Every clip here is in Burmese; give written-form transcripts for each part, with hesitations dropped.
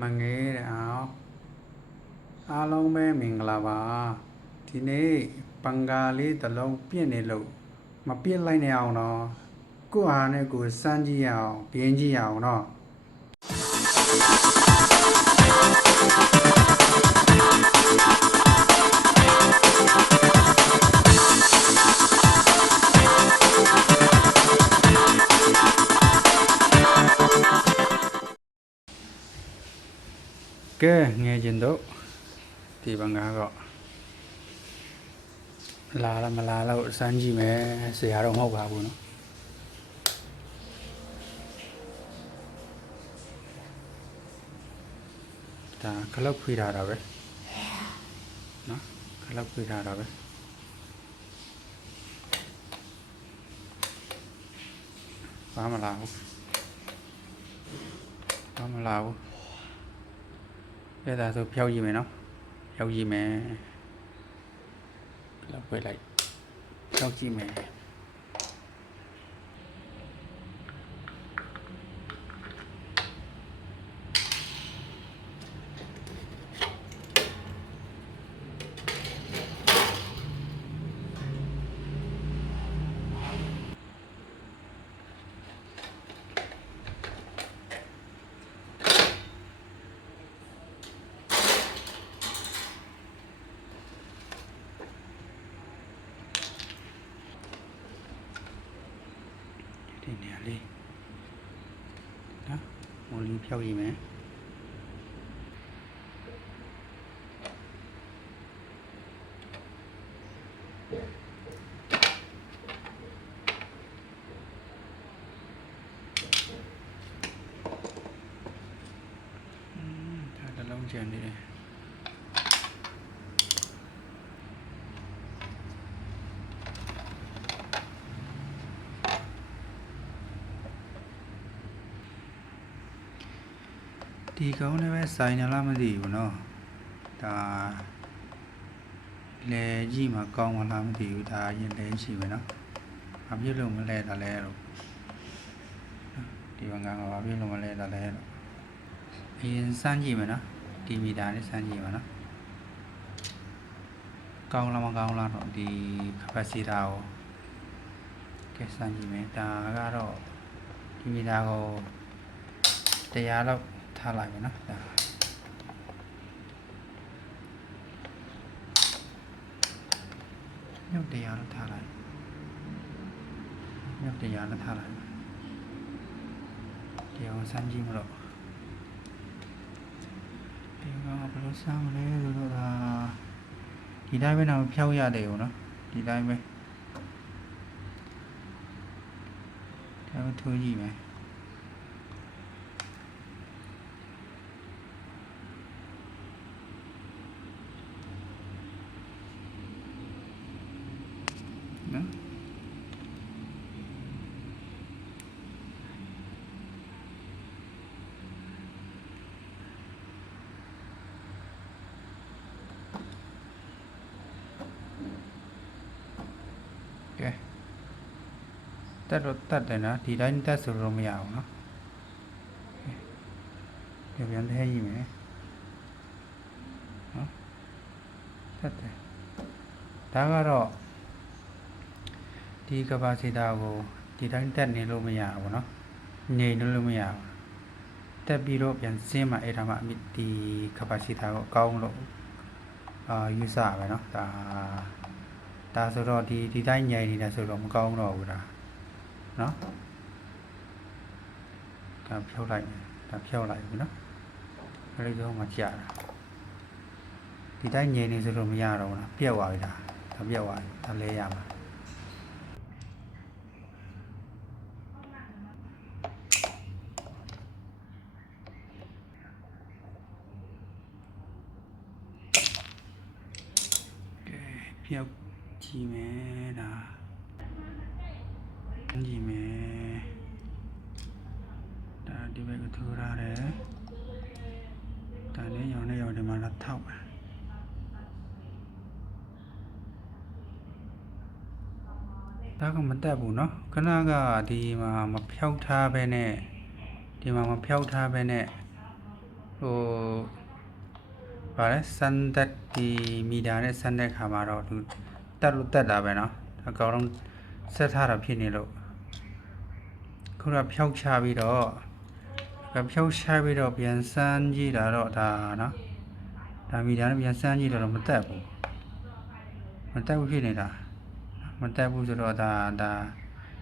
မငဲတဲ့အားလုံးပဲမင်္ဂလာပါဒီနေ့ပန်ကာလေးတစ်လုံးပြည့်နေလို့မပြည့်လိုက်နိုင်အောင်တော့ကိုယ့်ဟာနဲ့ကိုယ်စမ်းကြည့်ရအောင်ပြင်းကြည့်ရအောင်တော့ကဲငယ်ချင်းတို့ဒီပန်ကာကလာမလာလို့စမ်းကြည့်မယ်ဆရာတော့မဟုတ်ပါဘူးနော်ဒါခလောက်ခွေးထားတာပဲနော်ခလောက်ခွေးထားတာပဲဘာမလာဘူးအဲ့ဒါဆိုဖြောက်ကြည့်မယ်နော်ဖြောက်ကြည့်မယ်လောက်ခွေးလိုက်ဖြောက်ကြည့်မယ်ဒီနေရာလေးနော်မိုးလေးဖြောက်ကြည့်မယ်ဒါတစ်လုံးကျန်နေတယ်ဒီကောင်းလည်းပဲဆိုင်နေလားမသိဘူးเนาะဒါလဲကြည့်မှာကောင်းမလားမသိဘူးဒါရင်လဲရှိမယ်เนาะဘာဖြစ်လို့မလဲတာလဲတော့ဒီဘငါကဘာဖြစ်လို့မလဲတာလဲတော့အရင်စမ်းကြည့်မယ်เนาะဒီမီတာနဲ့စမ်းကြည့်မှာเนาะကောင်းလားမကောင်းလားတော့ဒီ capacitor ကိုကဲစမ်းကြည့်မယ်ဒါကတော့ဒီမီတာကို100လောက်ထားလိုက်မယ်နော်ဒါညောက်တရားလို့ထားလိုက်ညောက်တရားလို့ထားလိုက်ဒီအောင်စမ်းကြည့်မလို့ဒီကဘယ်လိုစမ်းမလဲဆိုတော့ဒါဒီတိုင်းပဲတော့ဖြောက်ရတယ်ဦးနော်ဒီတိုင်းပဲဒါပဲထိုးကြည့်မယ်နော်ကဲတက်တော့တက်တယ်နော်ဒီတိုင်းတက်ဆိုတော့မရဘူးနော်ပြန်ထဲကြည့်မယ်နော်တက်တယ်ဒါကတော့ဒီကပါစီတာကိုဒီတိုင်းတက်နေလို့မရဘူးเนาะငြိမ်လို့မရဘူးတက်ပြီးတော့ပြန်ဆင်းမှအဲ့ဒါမှဒီကပါစီတာကိုကောင်းလို့ယူဆပဲเนาะဒါဆိုတော့ဒီတိုင်းငြိမ်နေတာဆိုတော့မကောင်းတော့ဘူးဒါเนาะဒါဖြုတ်လိုက်ဒါဖြုတ်လိုက်ပြီเนาะအဲ့ဒီတော့မှကြာတာဒီတိုင်းငြိမ်နေဆိုတော့မရတော့ဘူးလားပြက်သွားပြီဒါပြက်သွားပြီဒါလဲရမှာဖြောက်ကြည့်မယ်ဒါကြည့်မယ်ဒါဒီဘက်ကထိုးရတယ်ဒါလည်းရောင်းနေရောင်းဒီမှာတော့ထောက်ဒါကမတက်ဘူးเนาะခဏကဒီမှာမဖြောက်ထားပဲနဲ့ဒီမှာမဖြောက်ထားပဲနဲ့ ဗါလဲစမ်းသက်ဒီမီတာနဲ့စမ်းတဲ့ခါမှာတော့သူတက်လို့တက်တာပဲเนาะအကောင်လုံးဆက်ထားတာဖြစ်နေလို့ခုနဖြောက်ချပြီးတော့ဖြောက်ချပြီးတော့ပြန်စမ်းကြည့်တာတော့ဒါเนาะဒါမီတာနဲ့ပြန်စမ်းကြည့်တော့မတက်ဘူးဖြစ်နေတာမတက်ဘူးဆိုတော့ဒါ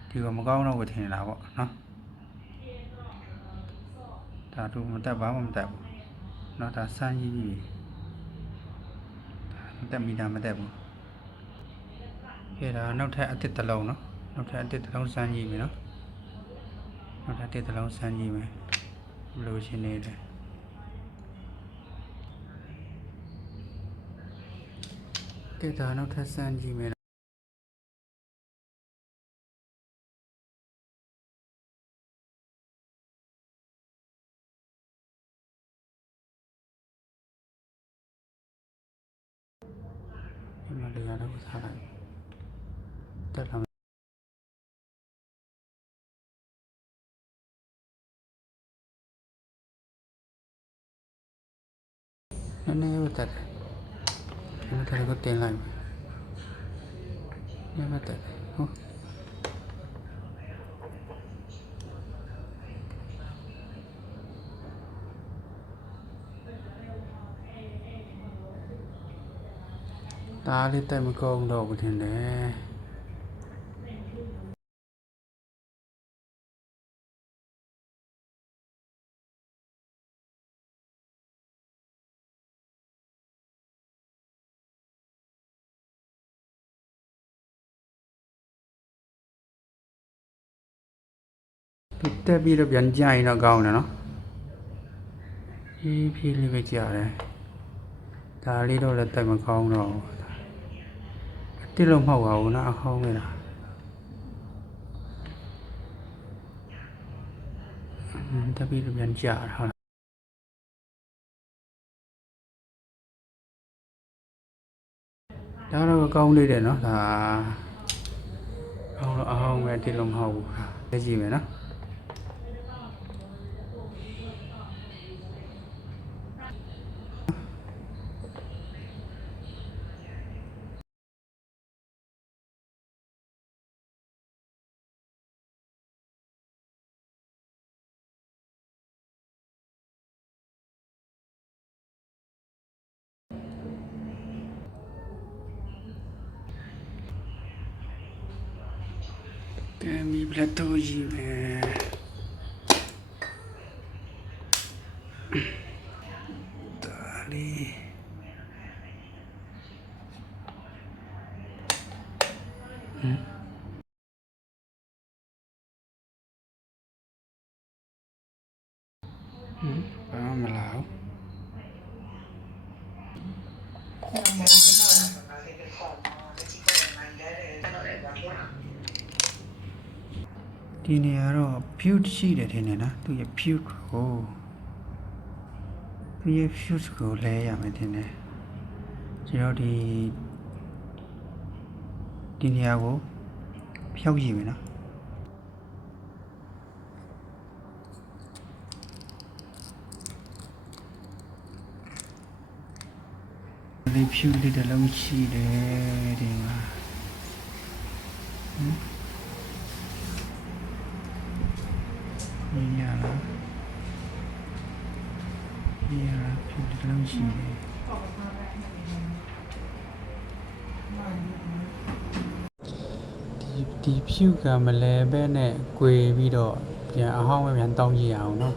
ဒီကမကောင်းတော့ဘူးထင်နေတာပေါ့เนาะဒါသူမတက်ဘာမှမတက်ဘူးเนาะဒါစမ်းကြည့်ပြီမတက်မီတာမတက်ဘူးခေဒါနောက်ထပ်အတစ်တစ်လုံးเนาะနောက်ထပ်အတစ်တစ်လုံးစမ်းကြည့်မယ်เนาะနောက်ထပ်တစ်တစ်လုံးစမ်းကြည့်မယ်ဘယ်လိုရှင်းနေလဲခေဒါနောက်ထပ်စမ်းကြည့်မယ်ဒီမှာလေရတော့စားလိုက်တက်လာနည်းနည်းပဲတက်တယ်ဒီမှာတက်ကိုတင်လိုက်မယ်နည်းနည်းတက်တယ်ဟုတ်ဒါလေးတက်မကောင်းတော့ဘူးထင်တယ်တက်ပြီးတော့ပြန်ကြရင်တော့ကောင်းတယ်နော်ဖြည်းလေးပဲကြာတယ်ဒါလေးတော့လည်းတက်မကောင်းတော့တိလို့မဟုတ်ပါဘူးနော်အဟောင်းနေတာတက်ပြီးတော့ပြန်ကြာတာဟုတ်ဒါတော့ကောင်းလေးတယ်နော်ဒါအဟောင်းပဲတိလို့မဟုတ်ဘူးလက်ကြည့်မယ်နော်ကဲမီပလက်တိုးကြီးပဲဒါလေးဘာမှမလာဘူးဒီနေရာတော့ fuse ရှိတယ်ထင်တယ်နော်သူရဲ့ fuse ကိုလဲရမယ်ထင်တယ်ကျွန်တော်ဒီနေရာကိုဖြောက်ကြည့်မယ်နော်ဒီ fuse လေးတစ်လုံးရှိတယ်ဒီမှာဒီဖြူတစ်လုံးရှိတယ်ဒီဖြူကမလဲပဲနဲ့꿰ပြီးတော့ပြန်အဟောင်းပဲပြန်တောင်းကြည့်ရအောင်နော်